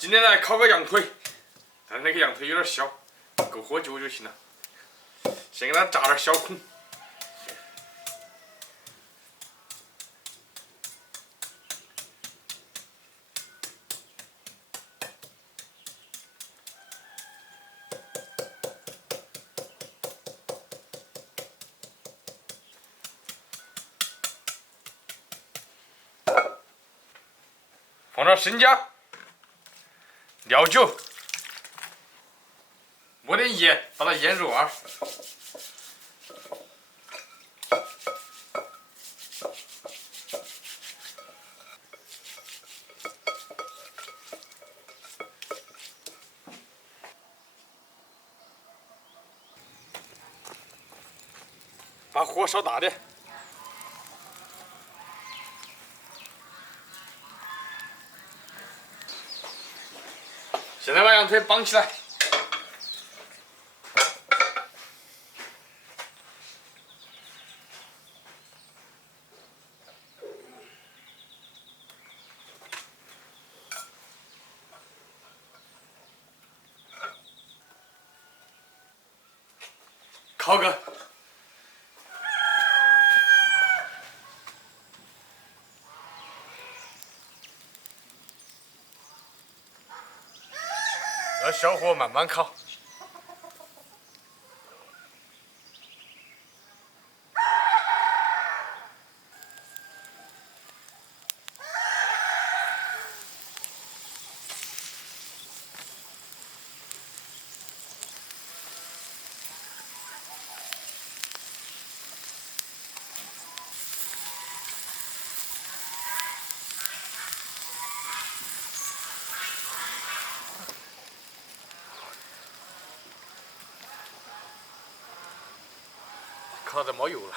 今天来烤个羊腿，但是那个羊腿有点小，够喝酒就行了。先给它炸点小孔。放点生姜、料酒，抹点盐，把它腌入味。把火烧大点。现在把羊腿绑起来。烤个。要小火慢慢烤。烤得冒油了。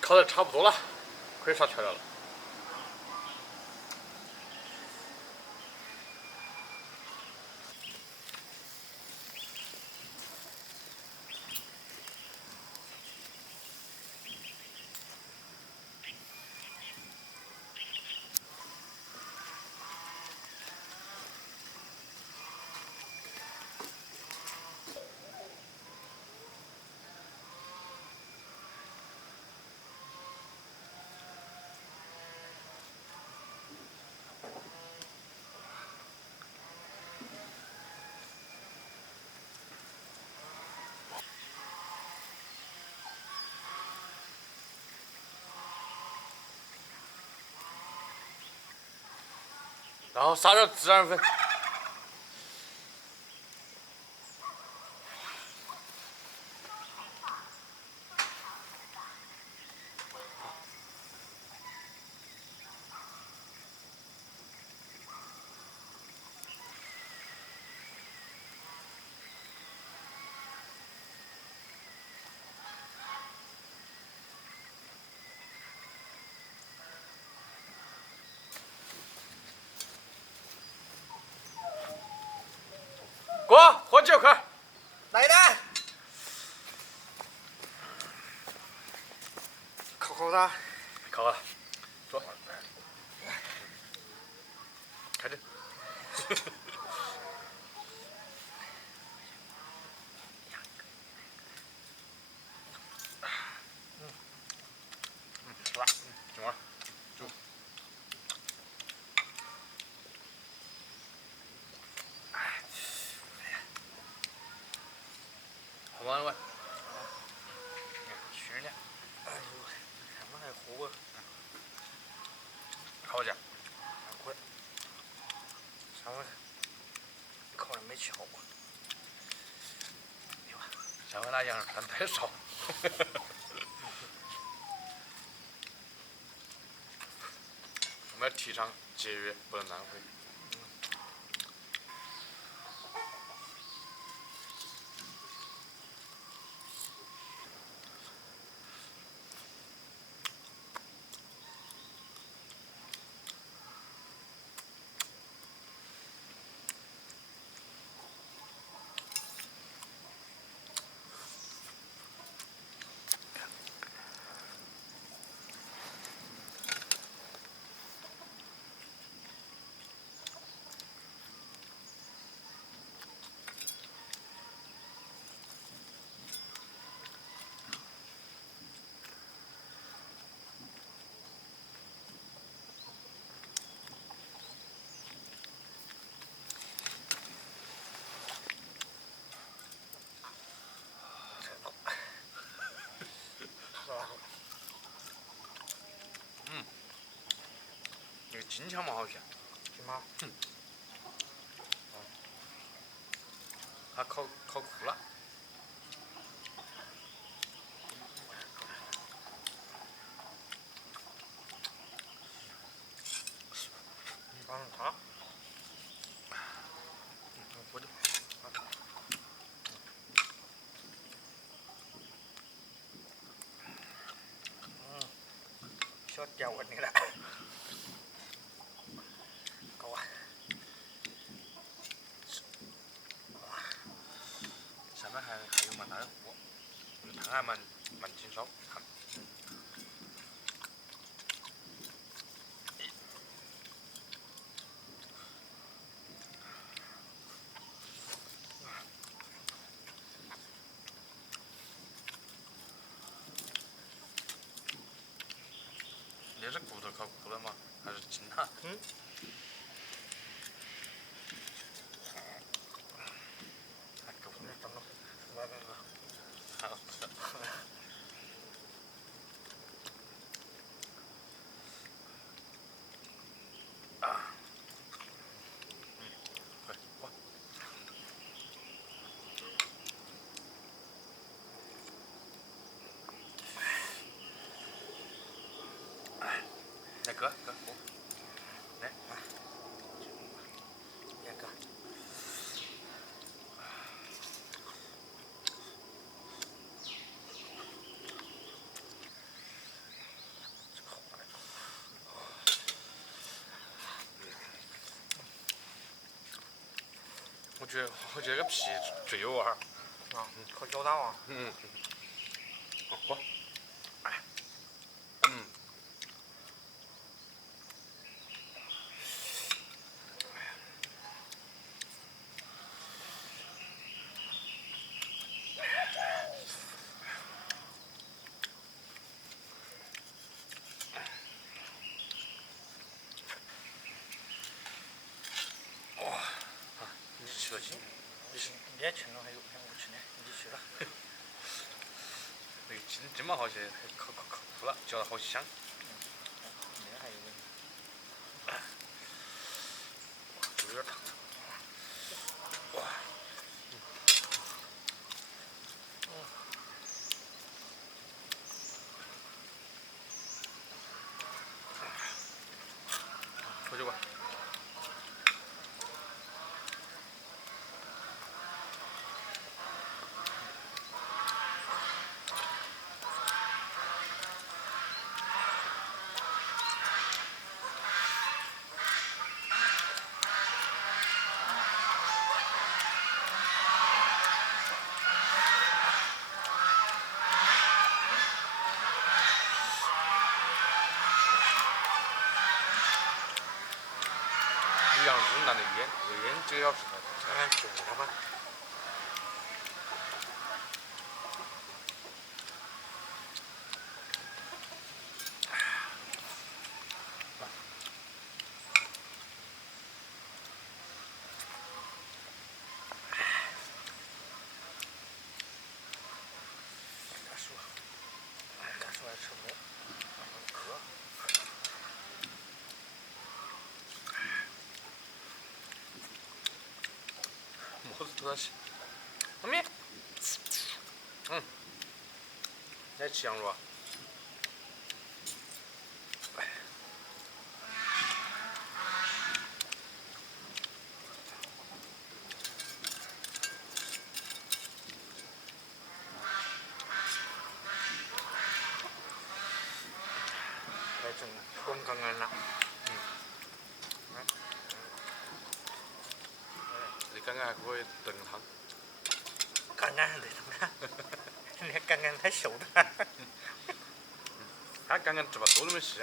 烤得差不多了，可以撒调料了。然后撒点孜然粉。哥，喝酒快！来了，烤的，烤了，坐，开整。来，中了，中。玩玩，去年，哎呦，看我还喝过，烤架，滚，上回烤的没敲过，上回那羊肉摊太少。我们要提倡节约，不能浪费。金枪嘛好像，行吗？它烤酷了。帮他。我的。小掉我你了。够啊！上面还有蛮大的货，这个汤还蛮劲烧，看。这是骨头烤酷了吗？还是筋哈？嗯。还够了。等等，来。好。啊。快过。来哥，过。来。别哥。我觉得这个皮最有味儿。啊，可胶大哇。好过。你吃了起？你吃了还有我吃呢，你去了。那个筋嘛好些，烤酷了，嚼得好香。那还有个。有点烫。哇。喝酒吧。羊肉拿的腌，这个腌9个小时才。看看煮它吧。干说还吃不了。么子都在吃。妈咪。在吃羊肉啊？来整光干干了。你刚刚还可以炖个汤。干干还得汤。你看干干太熟了。他刚刚猪把多那么细。